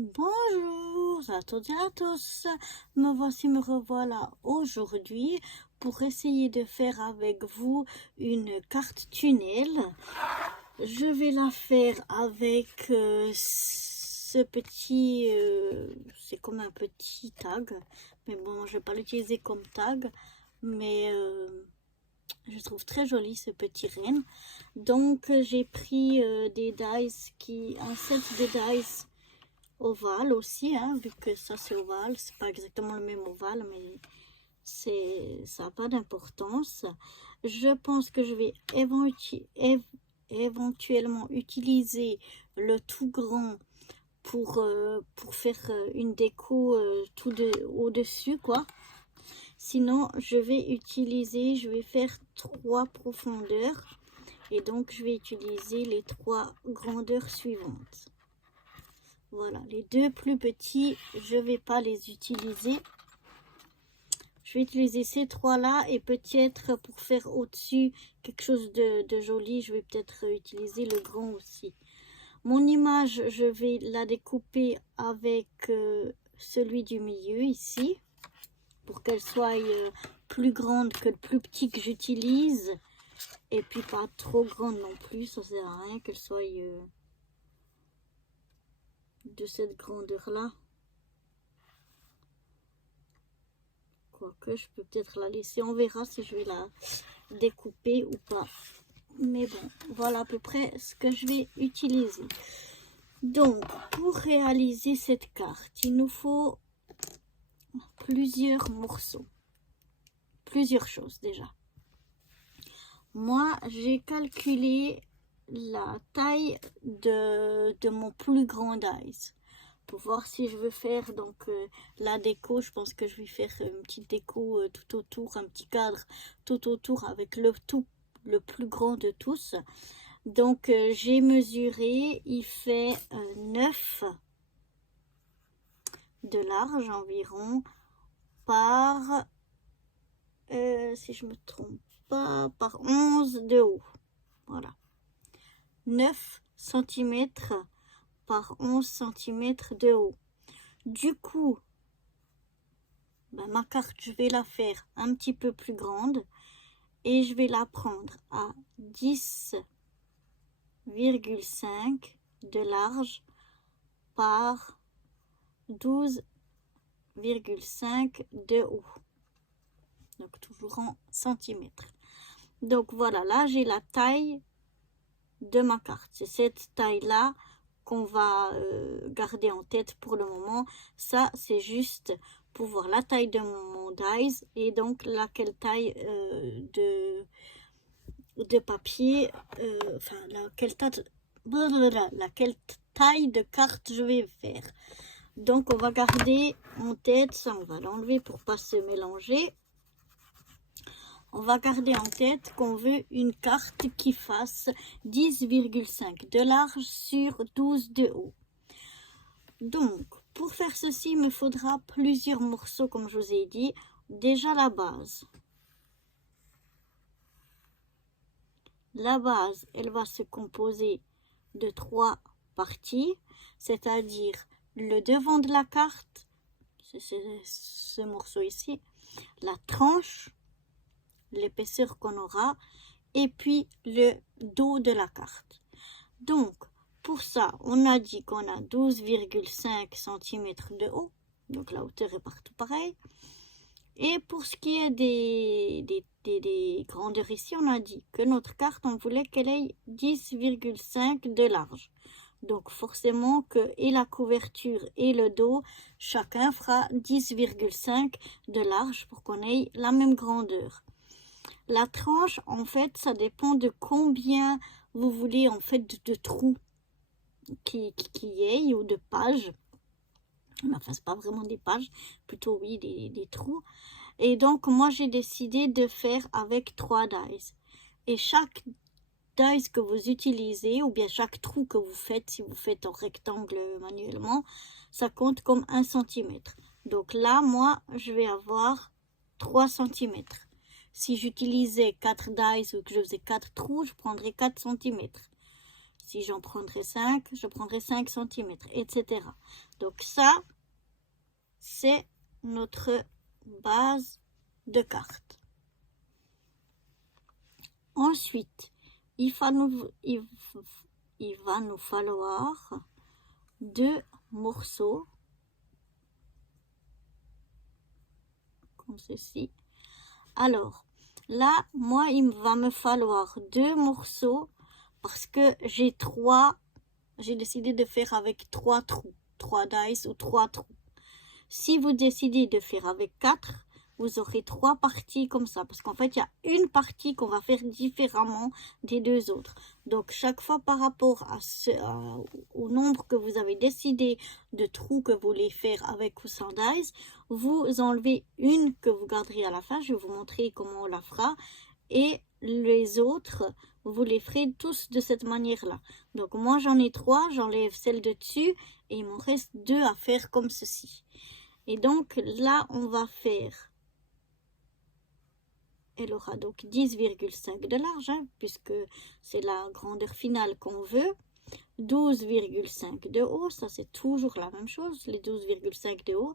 Bonjour à toutes et à tous, me revoilà aujourd'hui pour essayer de faire avec vous une carte tunnel. Je vais la faire avec ce petit, c'est comme un petit tag, mais bon, je vais pas l'utiliser comme tag, mais je trouve très joli ce petit renne. Donc j'ai pris des dice un set de dice ovale aussi, hein, vu que ça c'est ovale, c'est pas exactement le même ovale, mais ça n'a pas d'importance. Je pense que je vais éventuellement utiliser le tout grand pour faire une déco au-dessus, quoi. Sinon, je vais faire 3 profondeurs et donc je vais utiliser les 3 grandeurs suivantes. Voilà, les 2 plus petits, je ne vais pas les utiliser. Je vais utiliser ces 3 là et peut-être pour faire au-dessus quelque chose de joli, je vais peut-être utiliser le grand aussi. Mon image, je vais la découper avec celui du milieu ici, pour qu'elle soit plus grande que le plus petit que j'utilise. Et puis pas trop grande non plus, ça sert à rien qu'elle soit de cette grandeur là. Quoique je peux peut-être la laisser, on verra si je vais la découper ou pas. Mais bon, voilà à peu près ce que je vais utiliser. Donc, pour réaliser cette carte, il nous faut plusieurs morceaux. Plusieurs choses déjà. Moi, j'ai calculé la taille de mon plus grand dice. Pour voir si je veux faire donc la déco. Je pense que je vais faire une petite déco tout autour, un petit cadre tout autour avec le plus grand de tous. Donc j'ai mesuré, il fait 9 de large environ par, si je me trompe pas, par 11 de haut. Voilà, 9 cm par 11 cm de haut. Du coup, ma carte, je vais la faire un petit peu plus grande et je vais la prendre à 10,5 de large par 12,5 de haut. Donc toujours en centimètres. Donc voilà, là j'ai la taille de ma carte. C'est cette taille-là qu'on va garder en tête pour le moment. Ça, c'est juste pour voir la taille de mon dice et donc laquelle taille de papier, enfin laquelle taille de carte je vais faire. Donc on va garder en tête, ça on va l'enlever pour pas se mélanger. On va garder en tête qu'on veut une carte qui fasse 10,5 de large sur 12 de haut. Donc, pour faire ceci, il me faudra plusieurs morceaux, comme je vous ai dit. Déjà la base. La base, elle va se composer de 3 parties, c'est-à-dire le devant de la carte, c'est ce morceau ici, la tranche, l'épaisseur qu'on aura, et puis le dos de la carte. Donc, pour ça, on a dit qu'on a 12,5 cm de haut, donc la hauteur est partout pareil. Et pour ce qui est des grandeurs ici, on a dit que notre carte, on voulait qu'elle ait 10,5 de large. Donc forcément que et la couverture et le dos, chacun fera 10,5 de large pour qu'on ait la même grandeur. La tranche, en fait, ça dépend de combien vous voulez en fait de trous qui y ait ou de pages. Enfin, c'est pas vraiment des pages, plutôt oui, des trous. Et donc, moi, j'ai décidé de faire avec 3 dice. Et chaque dice que vous utilisez, ou bien chaque trou que vous faites, si vous faites en rectangle manuellement, ça compte comme 1 cm. Donc là, moi, je vais avoir 3 cm. Si j'utilisais 4 dice ou que je faisais 4 trous, je prendrais 4 cm. Si j'en prendrais 5, je prendrais 5 cm, etc. Donc ça, c'est notre base de carte. Ensuite, il va nous falloir 2 morceaux comme ceci. Alors, là, moi, il va me falloir 2 morceaux parce que j'ai décidé de faire avec 3 trous, 3 dice ou 3 trous. Si vous décidez de faire avec 4, vous aurez 3 parties comme ça. Parce qu'en fait, il y a une partie qu'on va faire différemment des 2 autres. Donc, chaque fois par rapport au nombre que vous avez décidé de trous que vous voulez faire avec ou sans dice, vous enlevez une que vous garderez à la fin. Je vais vous montrer comment on la fera. Et les autres, vous les ferez tous de cette manière-là. Donc, moi, j'en ai 3. J'enlève celle de dessus et il m'en reste 2 à faire comme ceci. Et donc là, on va faire, elle aura donc 10,5 de large, hein, puisque c'est la grandeur finale qu'on veut. 12,5 de haut, ça c'est toujours la même chose, les 12,5 de haut.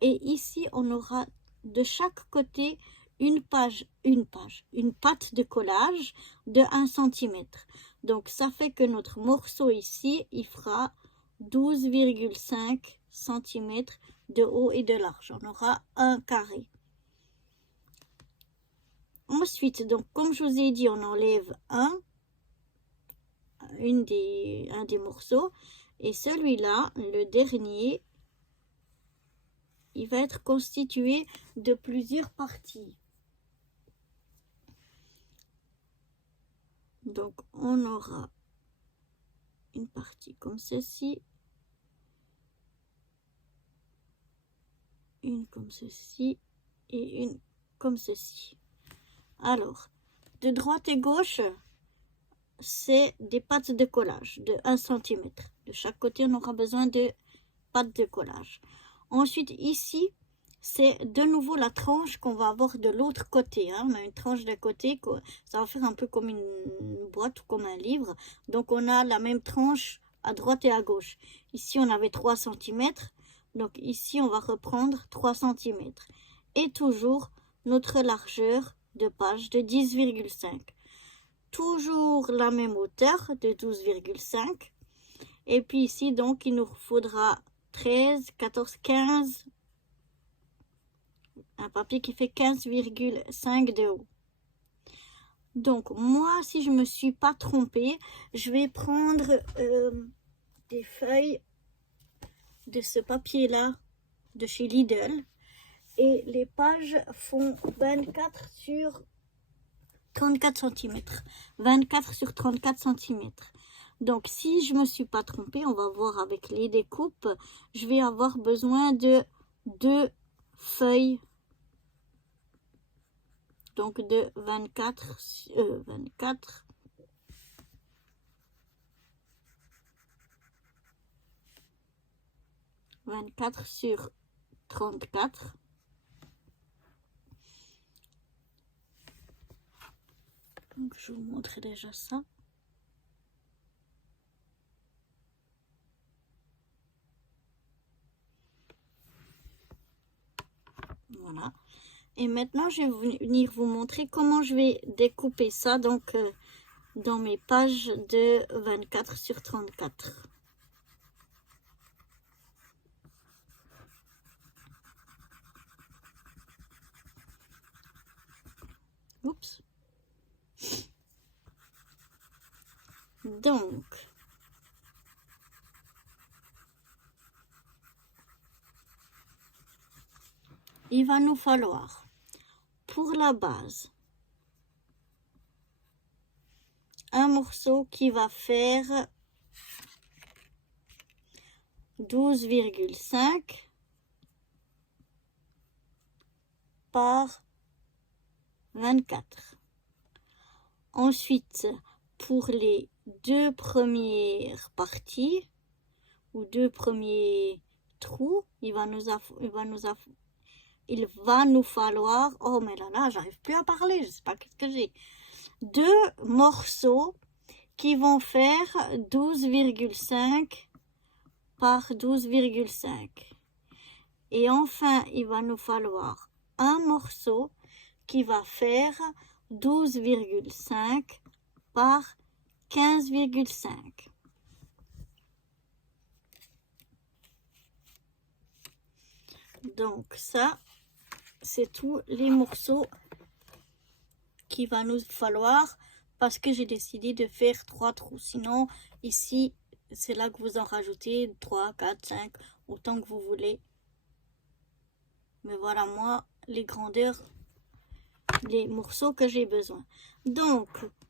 Et ici, on aura de chaque côté une patte de collage de 1 cm. Donc ça fait que notre morceau ici, il fera 12,5 cm de haut et de large. On aura un carré. Ensuite, donc comme je vous ai dit, on enlève un des morceaux. Et celui-là, le dernier, il va être constitué de plusieurs parties. Donc, on aura une partie comme ceci, une comme ceci et une comme ceci. Alors, de droite et gauche, c'est des pattes de collage de 1 cm. De chaque côté, on aura besoin de pattes de collage. Ensuite, ici, c'est de nouveau la tranche qu'on va avoir de l'autre côté. Hein. On a une tranche d'un côté, ça va faire un peu comme une boîte ou comme un livre. Donc, on a la même tranche à droite et à gauche. Ici, on avait 3 cm. Donc, ici, on va reprendre 3 cm. Et toujours notre largeur de page de 10,5. Toujours la même hauteur de 12,5. Et puis ici, donc, il nous faudra 13, 14, 15. Un papier qui fait 15,5 de haut. Donc, moi, si je ne me suis pas trompée, je vais prendre des feuilles de ce papier-là de chez Lidl. Et les pages font 24 sur 34 cm. 24 sur 34 cm. Donc, si je ne me suis pas trompée, on va voir avec les découpes, je vais avoir besoin de 2 feuilles. Donc, de 24 sur 34. Donc, je vous montre déjà ça. Voilà. Et maintenant, je vais venir vous montrer comment je vais découper ça donc dans mes pages de 24 sur 34. Oups. Donc, il va nous falloir pour la base un morceau qui va faire 12,5 par 24. Ensuite, pour les 2 premières parties ou 2 premiers trous, il va nous falloir, oh mais là, j'arrive plus à parler, je sais pas qu'est-ce que j'ai, 2 morceaux qui vont faire 12,5 par 12,5. Et enfin, il va nous falloir un morceau qui va faire 12,5 par 15,5. Donc ça, c'est tous les morceaux qu'il va nous falloir parce que j'ai décidé de faire 3 trous. Sinon, ici, c'est là que vous en rajoutez 3, 4, 5, autant que vous voulez. Mais voilà, moi, les grandeurs, les morceaux que j'ai besoin. Donc,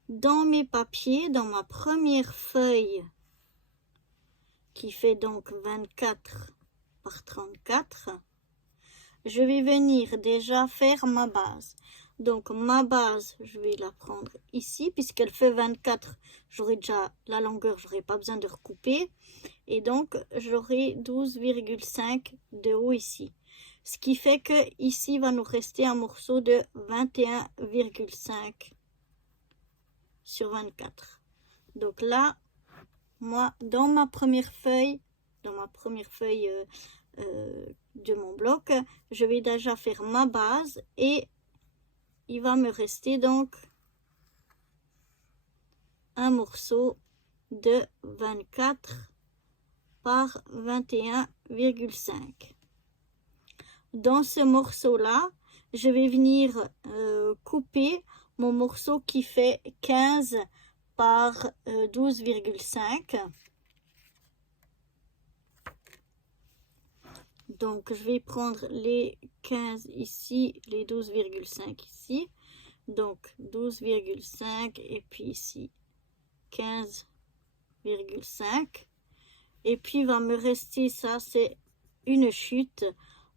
dans mes papiers, dans ma première feuille, qui fait donc 24 par 34, je vais venir déjà faire ma base. Donc ma base, je vais la prendre ici, puisqu'elle fait 24, j'aurai déjà la longueur, j'aurai pas besoin de recouper. Et donc j'aurai 12,5 de haut ici. Ce qui fait que ici va nous rester un morceau de 21,5 sur 24. Donc là, moi, dans ma première feuille de mon bloc, je vais déjà faire ma base et il va me rester donc un morceau de 24 par 21,5. Dans ce morceau-là, je vais venir couper mon morceau qui fait 15 par 12,5. Donc, je vais prendre les 15 ici, les 12,5 ici. Donc, 12,5 et puis ici, 15,5. Et puis, il va me rester ça, c'est une chute.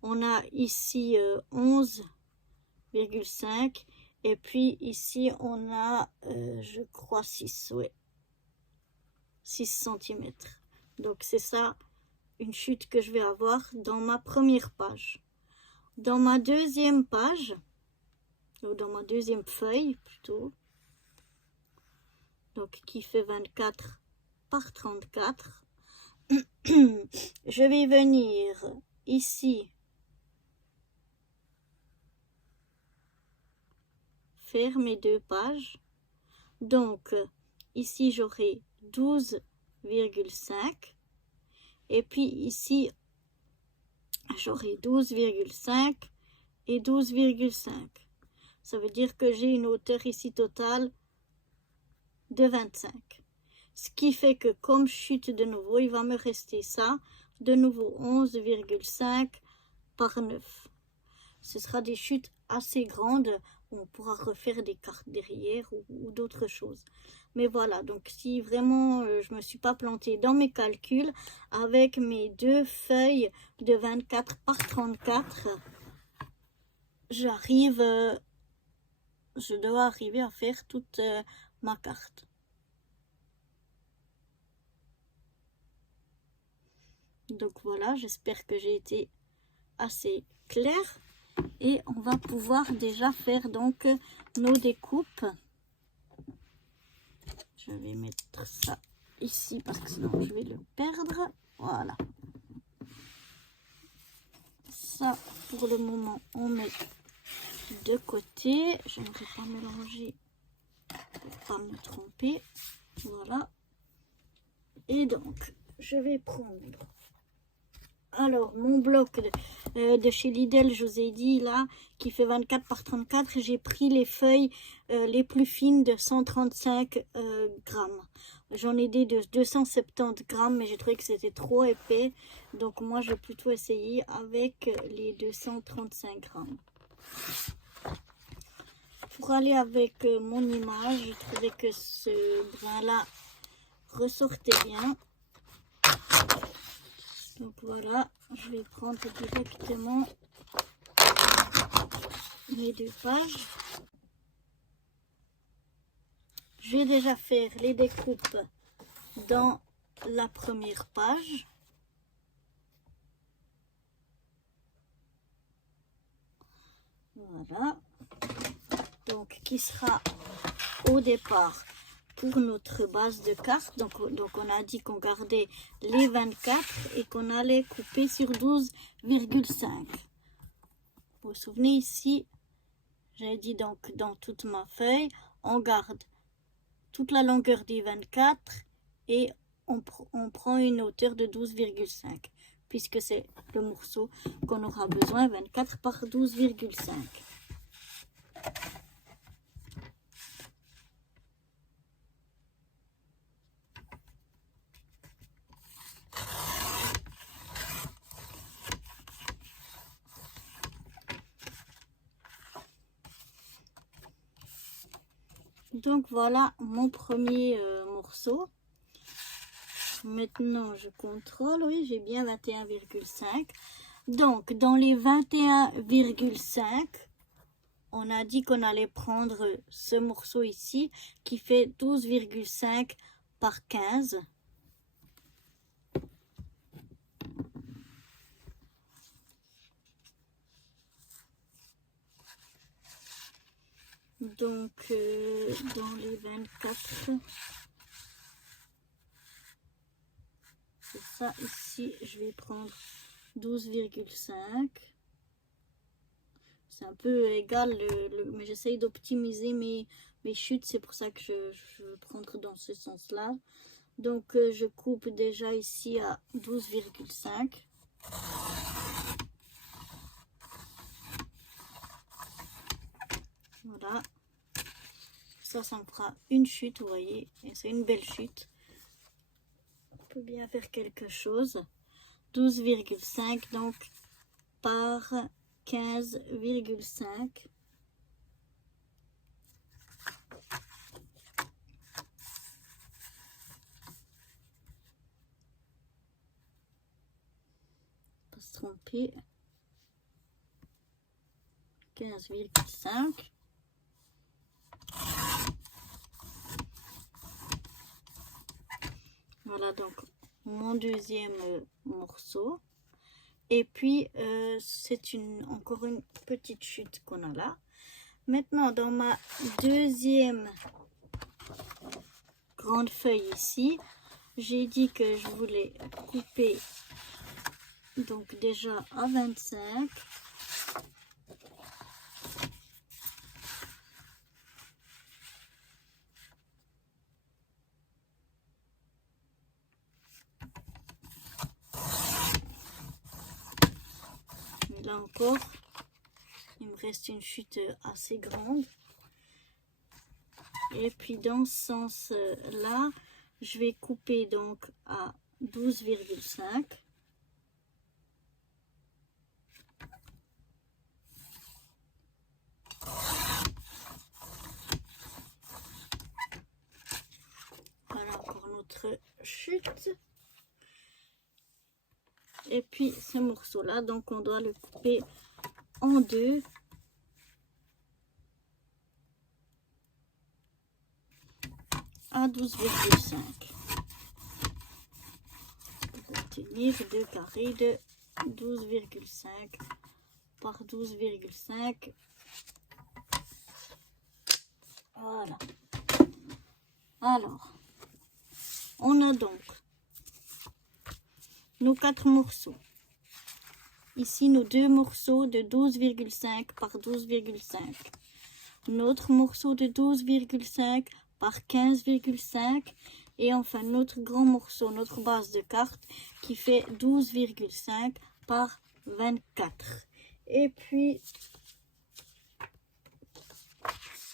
On a ici 11,5. Et puis, ici, on a, je crois, 6, ouais. 6 cm. Donc, c'est ça. Une chute que je vais avoir dans ma première page. Dans ma deuxième page, ou dans ma deuxième feuille plutôt, donc qui fait 24 par 34, je vais venir ici faire mes deux pages. Donc ici j'aurai 12,5. Et puis ici, j'aurai 12,5 et 12,5. Ça veut dire que j'ai une hauteur ici totale de 25. Ce qui fait que comme chute de nouveau, il va me rester ça. De nouveau 11,5 par 9. Ce sera des chutes assez grandes. On pourra refaire des cartes derrière ou d'autres choses. Mais voilà, donc si vraiment je ne me suis pas plantée dans mes calculs, avec mes deux feuilles de 24 par 34, je dois arriver à faire toute ma carte. Donc voilà, j'espère que j'ai été assez claire. Et on va pouvoir déjà faire donc nos découpes. Je vais mettre ça ici parce que sinon je vais le perdre. Voilà. Ça, pour le moment, on met de côté. Je ne vais pas mélanger pour pas me tromper. Voilà. Et donc, je vais prendre... Alors, mon bloc de chez Lidl, je vous ai dit là, qui fait 24 par 34, j'ai pris les feuilles les plus fines de 135 grammes. J'en ai des de 270 grammes, mais j'ai trouvé que c'était trop épais. Donc moi, j'ai plutôt essayé avec les 235 grammes. Pour aller avec mon image, j'ai trouvé que ce brin-là ressortait bien. Donc voilà, je vais prendre directement mes deux pages. Je vais déjà faire les découpes dans la première page. Voilà. Donc qui sera au départ pour notre base de carte, donc on a dit qu'on gardait les 24 et qu'on allait couper sur 12,5. Vous vous souvenez ici, j'ai dit donc dans toute ma feuille, on garde toute la longueur des 24 et on prend une hauteur de 12,5 puisque c'est le morceau qu'on aura besoin, 24 par 12,5. Donc voilà mon premier morceau. Maintenant je contrôle, oui j'ai bien 21,5. Donc dans les 21,5, on a dit qu'on allait prendre ce morceau ici qui fait 12,5 par 15. Donc dans les 24, c'est ça ici, je vais prendre 12,5. C'est un peu égal, mais j'essaye d'optimiser mes chutes, c'est pour ça que je veux prendre dans ce sens-là. Donc je coupe déjà ici à 12,5. Voilà. Ça me fera une chute, vous voyez, et c'est une belle chute. On peut bien faire quelque chose. 12,5 donc par 15,5. Pas se tromper. 15,5. Voilà donc mon deuxième morceau. Et puis c'est encore une petite chute qu'on a là. Maintenant dans ma deuxième grande feuille ici, j'ai dit que je voulais couper donc déjà à 25. Là encore, il me reste une chute assez grande. Et puis dans ce sens-là, je vais couper donc à 12,5. Voilà encore notre chute. Et puis ce morceau-là, donc on doit le couper en deux. À 12,5. Pour obtenir 2 carrés de 12,5 par 12,5. Voilà. Alors, on a donc nos 4 morceaux. Ici, nos 2 morceaux de 12,5 par 12,5. Notre morceau de 12,5 par 15,5. Et enfin, notre grand morceau, notre base de carte qui fait 12,5 par 24. Et puis,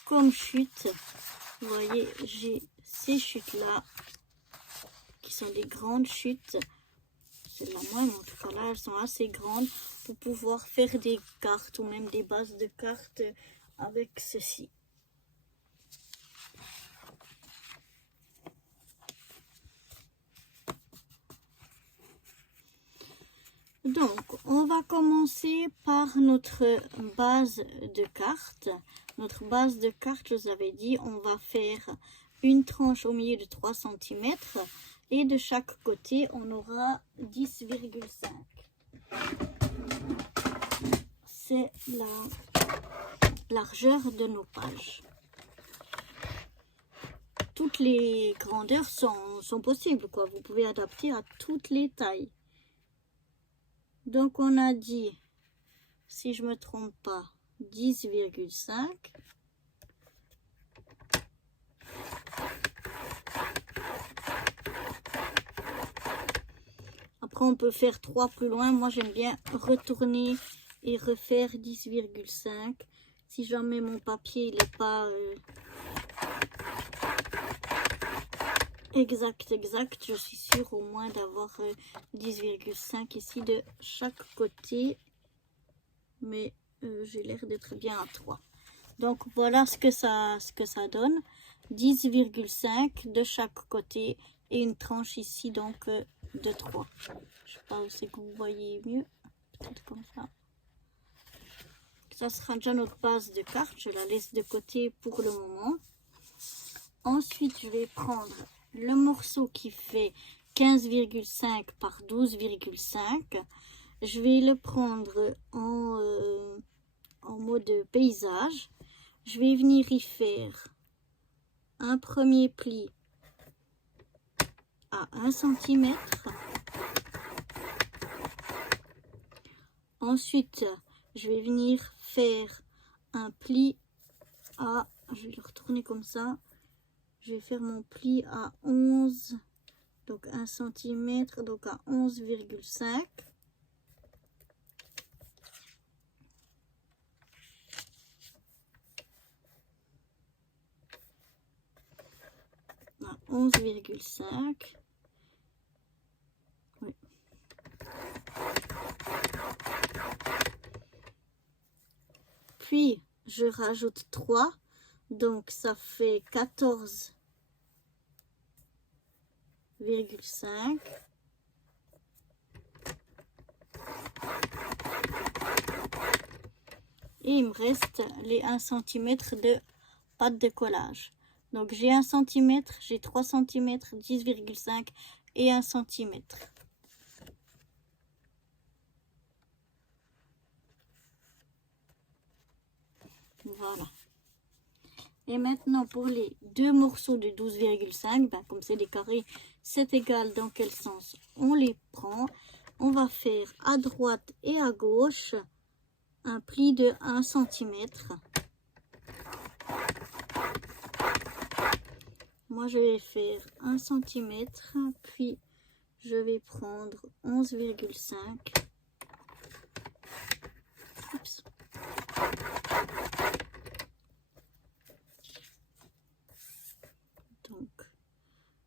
comme chute, vous voyez, j'ai ces chutes-là qui sont des grandes chutes. C'est la moindre, en tout cas là, elles sont assez grandes pour pouvoir faire des cartes ou même des bases de cartes avec ceci. Donc, on va commencer par notre base de cartes. Notre base de cartes, je vous avais dit, on va faire une tranche au milieu de 3 cm. Et de chaque côté, on aura 10,5. C'est la largeur de nos pages. toutes les grandeurs sont possibles, quoi. Vous pouvez adapter à toutes les tailles. Donc, on a dit, si je me trompe pas, 10,5. Après, on peut faire 3 plus loin. Moi, j'aime bien retourner et refaire 10,5. Si jamais mon papier, il n'est pas exact, je suis sûre au moins d'avoir 10,5 ici de chaque côté. Mais j'ai l'air d'être bien à 3. Donc, voilà ce que ça donne. 10,5 de chaque côté et une tranche ici, donc, de 3. Je ne sais pas si vous voyez mieux. Peut-être comme ça. Ça sera déjà notre base de carte. Je la laisse de côté pour le moment. Ensuite, je vais prendre le morceau qui fait 15,5 par 12,5. Je vais le prendre en mode paysage. Je vais venir y faire un premier pli à 1 cm. Ensuite, je vais venir faire un pli à, je vais le retourner comme ça, je vais faire mon pli à 11, donc 1 cm, donc à 11,5. À 11,5. Oui. Puis, je rajoute 3, donc ça fait 14,5. Et il me reste les 1 cm de pâte de collage. Donc, j'ai 1 cm, j'ai 3 cm, 10,5 et 1 cm. Voilà. Et maintenant, pour les deux morceaux de 12,5, ben, comme c'est des carrés, c'est égal dans quel sens on les prend. On va faire à droite et à gauche un pli de 1 cm. Moi, je vais faire 1 cm, puis je vais prendre 11,5. Oups. Donc,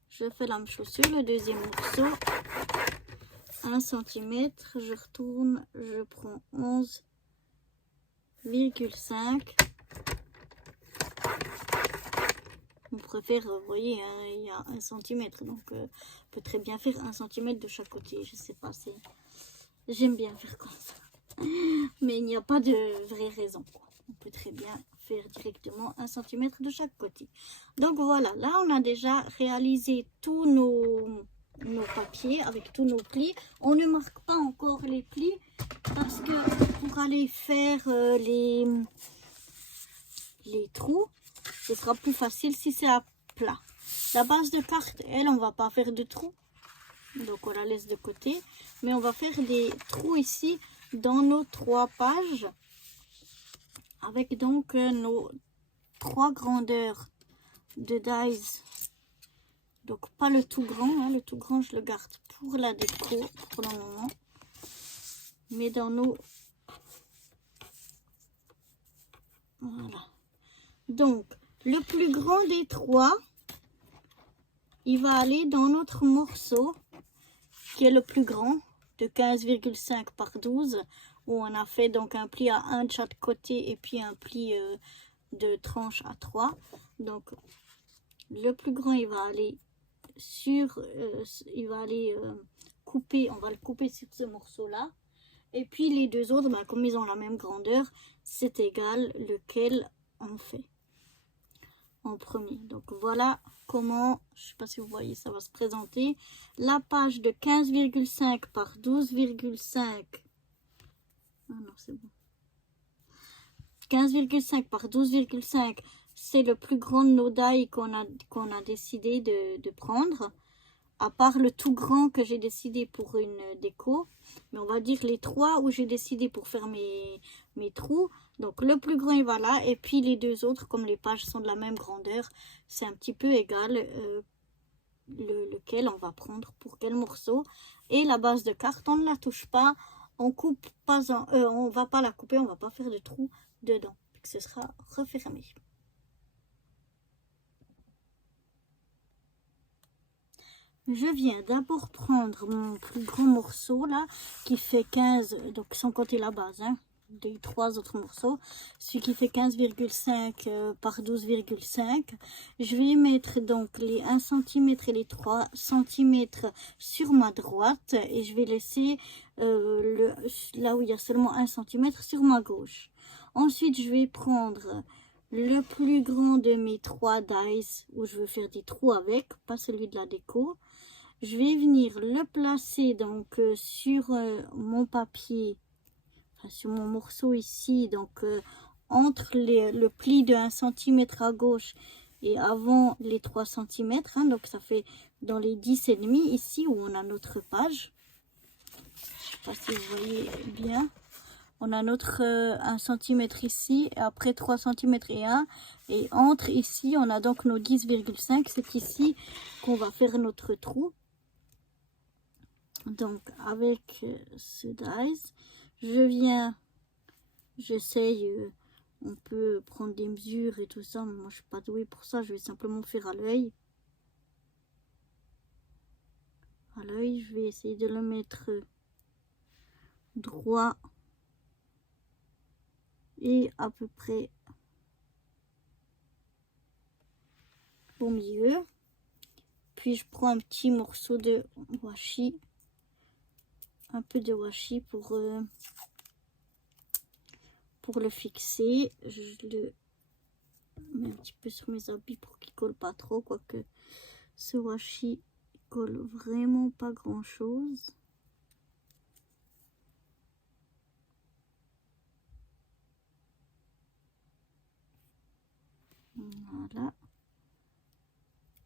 je fais la même chose sur le deuxième morceau. 1 cm, je retourne, je prends 11,5. On préfère, vous voyez, hein, il y a 1 cm, donc on peut très bien faire 1 cm de chaque côté. Je sais pas, j'aime bien faire comme ça. Mais il n'y a pas de vraie raison. On peut très bien faire directement 1 cm de chaque côté. Donc voilà, là on a déjà réalisé tous nos papiers avec tous nos plis. On ne marque pas encore les plis parce que pour aller faire les trous, ce sera plus facile si c'est à plat. La base de carte, elle, on va pas faire de trous. Donc on la laisse de côté. Mais on va faire des trous ici dans nos 3 pages. Avec donc nos 3 grandeurs de dies. Donc pas le tout grand. Hein. Le tout grand, je le garde pour la déco pour le moment. Mais dans nos... Voilà. Donc, le plus grand des 3, il va aller dans notre morceau, qui est le plus grand, de 15,5 par 12, où on a fait donc un pli à 1 de chaque côté et puis un pli de tranche à 3. Donc, le plus grand, il va aller sur, couper, on va le couper sur ce morceau-là. Et puis les deux autres, bah, comme ils ont la même grandeur, c'est égal lequel on fait en premier. Donc voilà comment, je ne sais pas si vous voyez, ça va se présenter. La page de 15,5 par 12,5. Ah non, c'est bon. 15,5 par 12,5 c'est le plus grand de nos die qu'on a décidé de prendre. À part le tout grand que j'ai décidé pour une déco. Mais on va dire les 3 où j'ai décidé pour faire mes trous. Donc le plus grand il va là. Et puis les 2 autres, comme les pages sont de la même grandeur, c'est un petit peu égal lequel on va prendre pour quel morceau. Et la base de carte, on ne la touche pas. On coupe pas on va pas la couper, on va pas faire de trou dedans. Ce sera refermé. Je viens d'abord prendre mon plus grand morceau là, qui fait 15, donc sans compter la base, hein, des 3 autres morceaux, celui qui fait 15,5 par 12,5. Je vais mettre donc les 1 cm et les 3 cm sur ma droite et je vais laisser là où il y a seulement 1 cm sur ma gauche. Ensuite, je vais prendre le plus grand de mes 3 dies où je veux faire des trous avec, pas celui de la déco. Je vais venir le placer donc sur mon papier, enfin, sur mon morceau ici, donc entre le pli de 1 cm à gauche et avant les 3 cm, hein, donc ça fait dans les 10,5 ici où on a notre page. Je sais pas si vous voyez bien. On a notre 1 cm ici, et après 3 cm et 1. Et entre ici, on a donc nos 10,5. C'est ici qu'on va faire notre trou. Donc, avec ce dies, j'essaye, on peut prendre des mesures et tout ça. Mais moi, je suis pas douée pour ça. Je vais simplement faire à l'œil. À l'œil, je vais essayer de le mettre droit. Et à peu près au milieu. Puis je prends un petit morceau de washi, un peu de washi pour le fixer. Je le mets un petit peu sur mes habits pour qu'il colle pas trop, quoique ce washi colle vraiment pas grand chose. Voilà.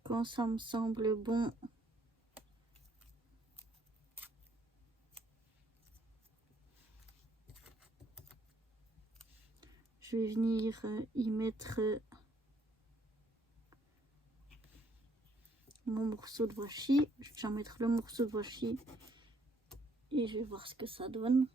Quand ça me semble bon, je vais venir y mettre mon morceau de washi. Je vais mettre le morceau de washi et je vais voir ce que ça donne.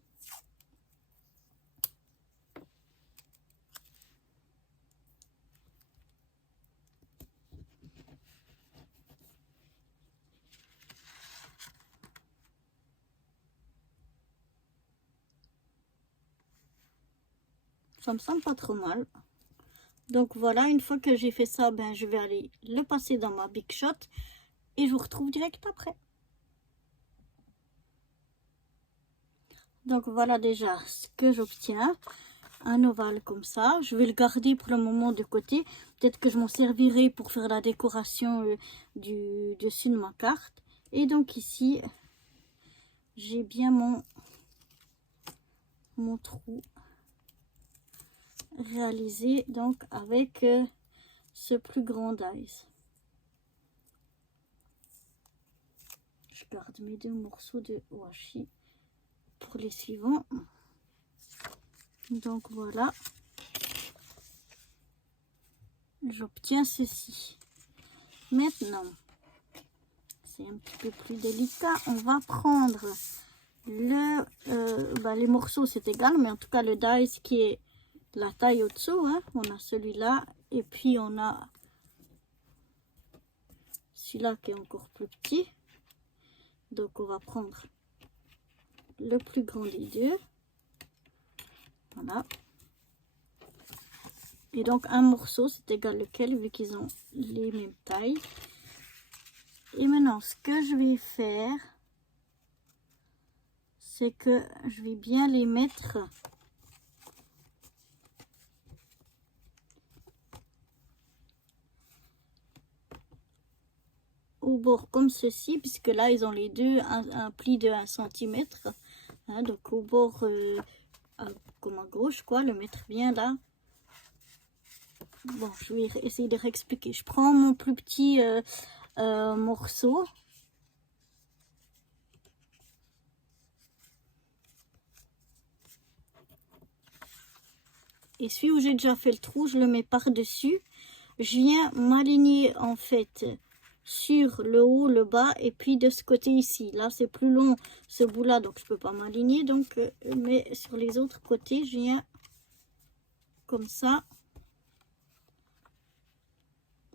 Ça me semble pas trop mal. Donc voilà, une fois que j'ai fait ça, ben, je vais aller le passer dans ma Big Shot et je vous retrouve direct après. Donc voilà déjà ce que j'obtiens. Un ovale comme ça. Je vais le garder pour le moment de côté. Peut-être que je m'en servirai pour faire la décoration du dessus de ma carte. Et donc ici, j'ai bien mon trou réalisé donc avec ce plus grand dies. Je garde mes 2 morceaux de washi pour les suivants. Donc voilà, j'obtiens ceci. Maintenant, c'est un petit peu plus délicat. On va prendre les morceaux, c'est égal, mais en tout cas le dies qui est la taille au-dessous, hein. On a celui-là et puis on a celui-là qui est encore plus petit. Donc on va prendre le plus grand des 2. Voilà. Et donc un morceau, c'est égal lequel, vu qu'ils ont les mêmes tailles. Et maintenant, ce que je vais faire, c'est que je vais bien les mettre au bord comme ceci, puisque là, ils ont les deux un pli de 1 cm. Hein, donc au bord, comme à gauche, quoi, le mettre bien là. bon, je vais essayer de réexpliquer. Je prends mon plus petit morceau. Et celui où j'ai déjà fait le trou, je le mets par-dessus. Je viens m'aligner en fait sur le haut, le bas et puis de ce côté ici. Là, c'est plus long ce bout-là, donc je peux pas m'aligner. Donc, mais sur les autres côtés, je viens comme ça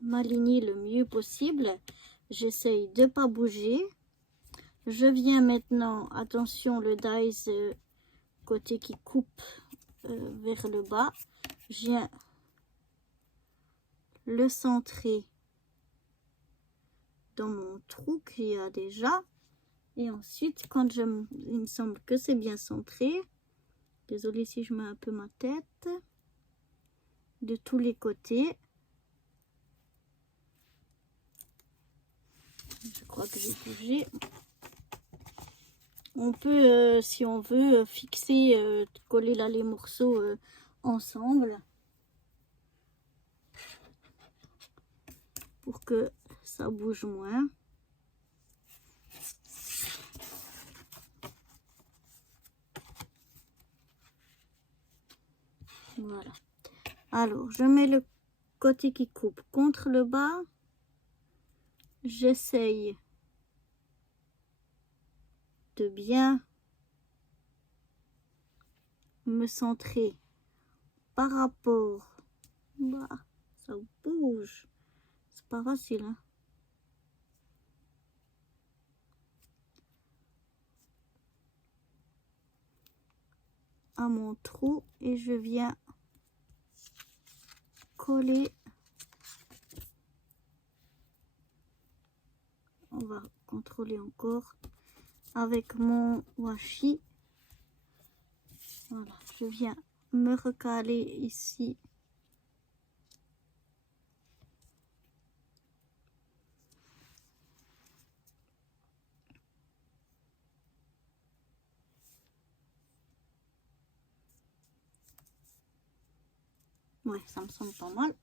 m'aligner le mieux possible. J'essaye de pas bouger. Je viens maintenant, attention, le dies côté qui coupe vers le bas. Je viens le centrer dans mon trou qu'il y a déjà. Et ensuite, quand il me semble que c'est bien centré, désolée si je mets un peu ma tête, de tous les côtés. Je crois que j'ai bougé. On peut, si on veut, fixer, coller là les morceaux ensemble pour que ça bouge moins. Voilà. Alors, je mets le côté qui coupe contre le bas. J'essaye de bien me centrer par rapport. Bah, ça bouge. C'est pas facile, hein. À mon trou et je viens coller. On va contrôler encore avec mon washi. Voilà, je viens me recaler ici. Ouais, ça me semble pas mal.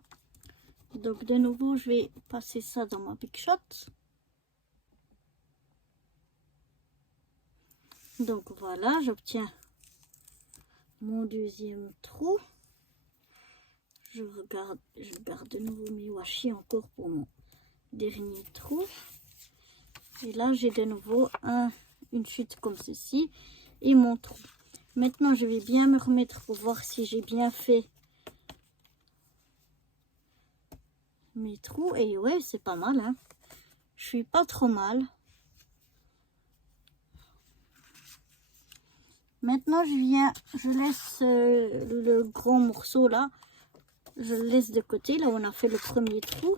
Donc de nouveau, je vais passer ça dans ma Big Shot. Donc voilà, j'obtiens mon deuxième trou. Je garde de nouveau mes washi encore pour mon dernier trou. Et là, j'ai de nouveau une chute comme ceci et mon trou. Maintenant, je vais bien me remettre pour voir si j'ai bien fait mes trous. Et ouais, c'est pas mal, hein. Je suis pas trop mal. Maintenant, je laisse le grand morceau là. Je le laisse de côté, là où on a fait le premier trou.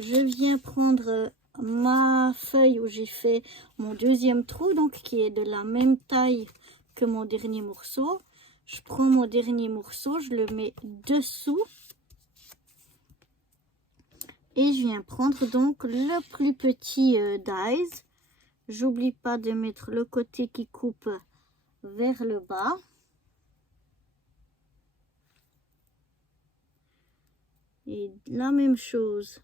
Je viens prendre ma feuille où j'ai fait mon deuxième trou, donc qui est de la même taille que mon dernier morceau. Je prends mon dernier morceau, je le mets dessous. Et je viens prendre donc le plus petit dies. J'oublie pas de mettre le côté qui coupe vers le bas. Et la même chose.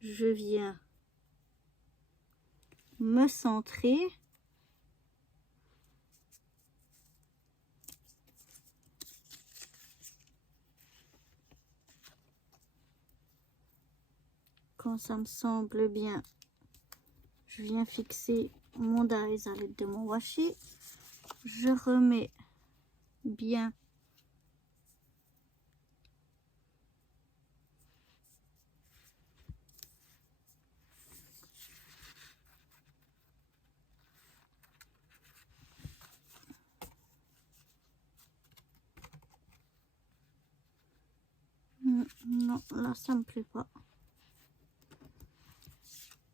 Je viens me centrer. Quand ça me semble bien, je viens fixer mon dies à l'aide de mon washi. Je remets bien non, là ça me plaît pas.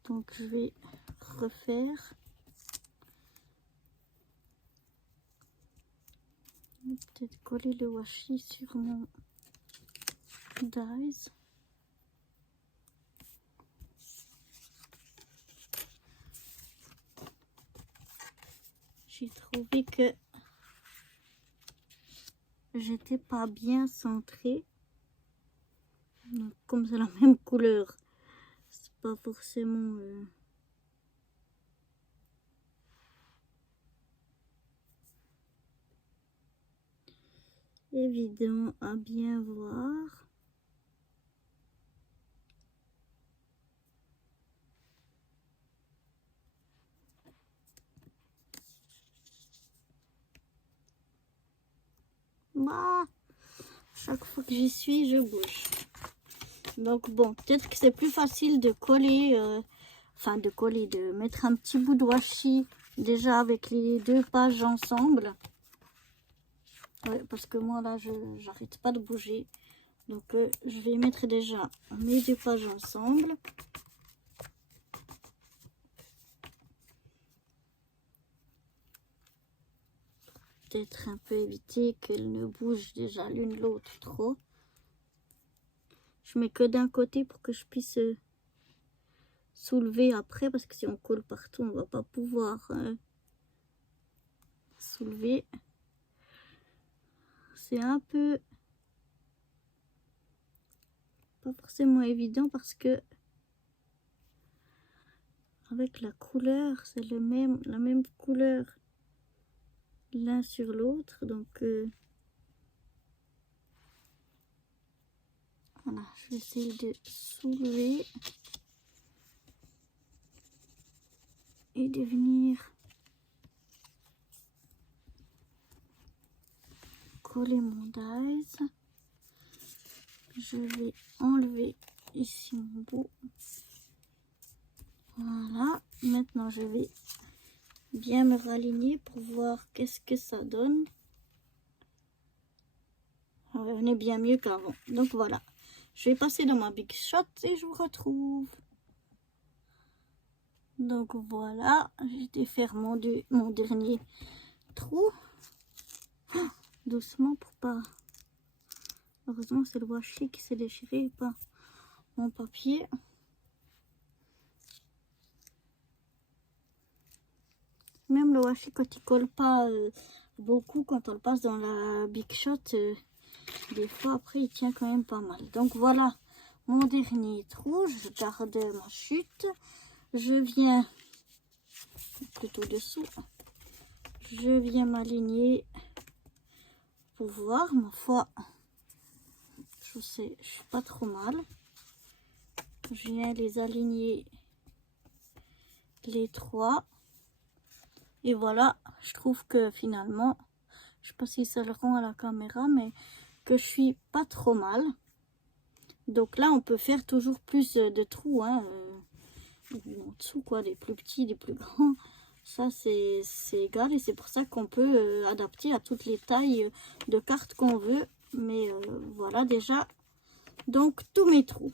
Donc je vais refaire. Peut-être coller le washi sur mon dies. J'ai trouvé que j'étais pas bien centrée. Donc, comme c'est la même couleur, c'est pas forcément évident à bien voir. Bah, chaque fois que j'y suis, je bouge. Donc bon, peut-être que c'est plus facile de coller, de mettre un petit bout de washi déjà avec les deux pages ensemble. Ouais, parce que moi là, j'arrête pas de bouger. Donc je vais mettre déjà mes deux pages ensemble. Peut-être un peu éviter qu'elles ne bougent déjà l'une l'autre trop. Je mets que d'un côté pour que je puisse soulever après, parce que si on colle partout, on va pas pouvoir soulever. C'est un peu pas forcément évident parce que avec la couleur, c'est la même couleur l'un sur l'autre, donc voilà, je vais essayer de soulever et de venir coller mon dies. Je vais enlever ici mon bout. Voilà, maintenant je vais bien me raligner pour voir qu'est-ce que ça donne. Ouais, on est bien mieux qu'avant. Donc voilà, je vais passer dans ma Big Shot et je vous retrouve. Donc voilà, j'ai défaire mon dernier trou. Oh, doucement pour pas... Heureusement c'est le washi qui s'est déchiré et pas mon papier. Même le washi quand il colle pas beaucoup, quand on le passe dans la Big Shot, des fois après il tient quand même pas mal. Donc voilà mon dernier trou, je garde ma chute. Je viens plutôt dessous. Je viens m'aligner pour voir. Ma foi, je sais, je suis pas trop mal. Je viens les aligner les trois. Et voilà, je trouve que finalement, je sais pas si ça le rend à la caméra, mais que je suis pas trop mal. Donc là, on peut faire toujours plus de trous, hein, en dessous, quoi, des plus petits, des plus grands. Ça, c'est égal et c'est pour ça qu'on peut adapter à toutes les tailles de cartes qu'on veut. Mais voilà déjà, donc tous mes trous.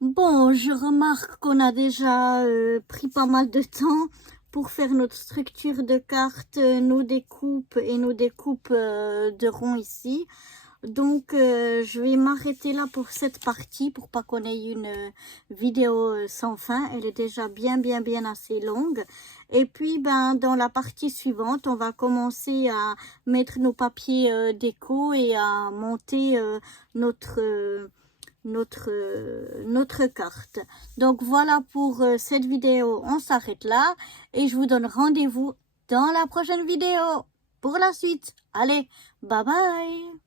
Bon, je remarque qu'on a déjà pris pas mal de temps pour faire notre structure de cartes, nos découpes et nos découpes de ronds ici. Donc, je vais m'arrêter là pour cette partie pour pas qu'on ait une vidéo sans fin. Elle est déjà bien assez longue. Et puis, ben, dans la partie suivante, on va commencer à mettre nos papiers déco et à monter notre carte. Donc, voilà pour cette vidéo. On s'arrête là et je vous donne rendez-vous dans la prochaine vidéo pour la suite. Allez, bye bye!